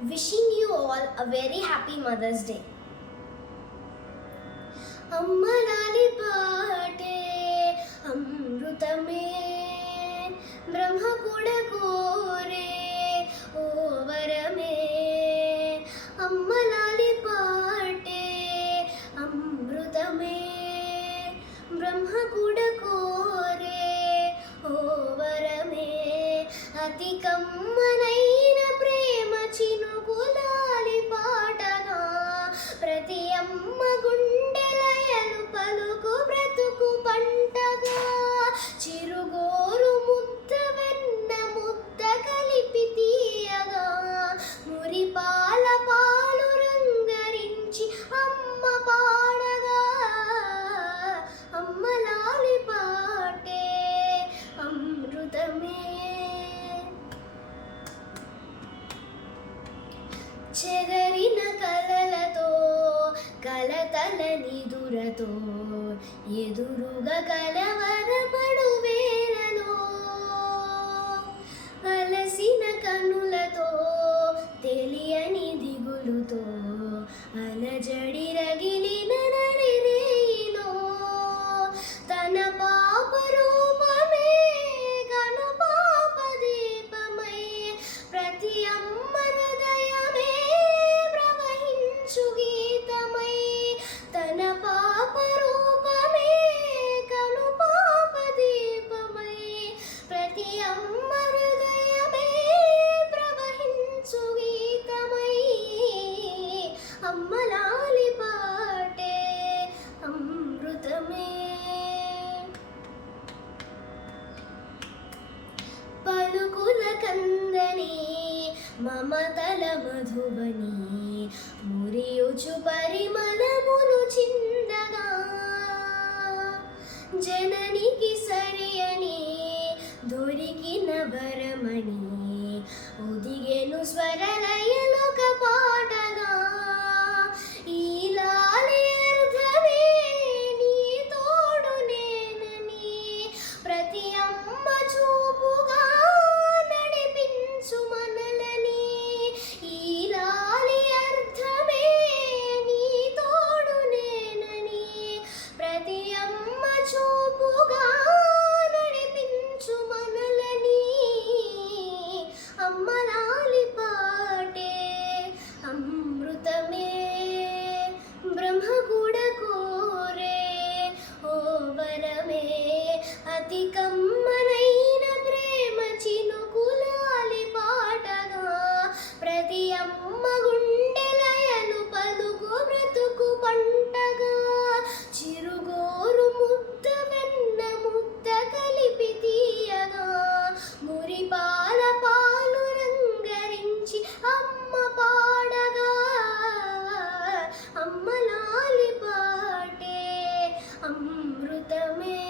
Wishing you all a very happy Mother's Day. अम्मा लाली पाटे अमृतमे ब्रह्म could कोरे ओ वरमे अम्मा लाली पाटे अमृतमे ब्रह्म कुड कोरे ओ वरमे अति कम्मनैन प्रेम चिनुकुलाली पाटगा प्रति अम्म गुंडेलयनु पलुकु ब्रतुकु पंटगा चिरुगोरु मुद्द वेन्न मुद्द कलिपि तीयगा मुरिपाल पालु రంగరించి అమ్మ పాడగా అమ్మ లాలి పాటే అమృతమే చెదరిన కలలతో కలతల నిదురతో ఎదురుగా కలవరపడు వేళలో అలసిన కనులతో తెలియని దిగులుతో అలజడి రగిలిన నడిరేయిలో తన పాప రూపమే కను పాప దీపమై ప్రతి అమ్మ హృదయమే ప్రవహించు గీతమై తన పాప రూపమే కను పాప దీపమై ప్రతి అమ్మ హృదయమే ప్రవహించు గీతమై అమ్మ లాలి పాటే అమృతమే పలుకుల కందని మమతల మధుబని మురియుచు పరిమళములు చిందగా జననికి సరియని దొరికిన వరమణి ఉదిగెను స్వరలయలొక పాటగా ఈ లాలి అర్థమే నీ తోడు నేనని ప్రతి అమ్మ చూపుగా నడిపించు మనలని ఈ లాలి అర్థమే నీ తోడు నేనని ప్రతి అమ్మ చూపుగా నడిపించు మనలని అమ్మ లాలి పాటే అమృతమే బ్రహ్మ కూడా కోరే ఓ వరమే అతి కమ్మనైన ప్రేమ చినుకులాలి పాటగా ప్రతి అమ్మ గుండెలయను పలుకు బ్రతుకు పంటగా చిరుగోరు ముద్ద వెన్న ముద్ద కలిపి తీయగా మురిపాల పాలు రంగరించి అమ్మ పాడగా అమ్మ లాలి పాటే అమృతమే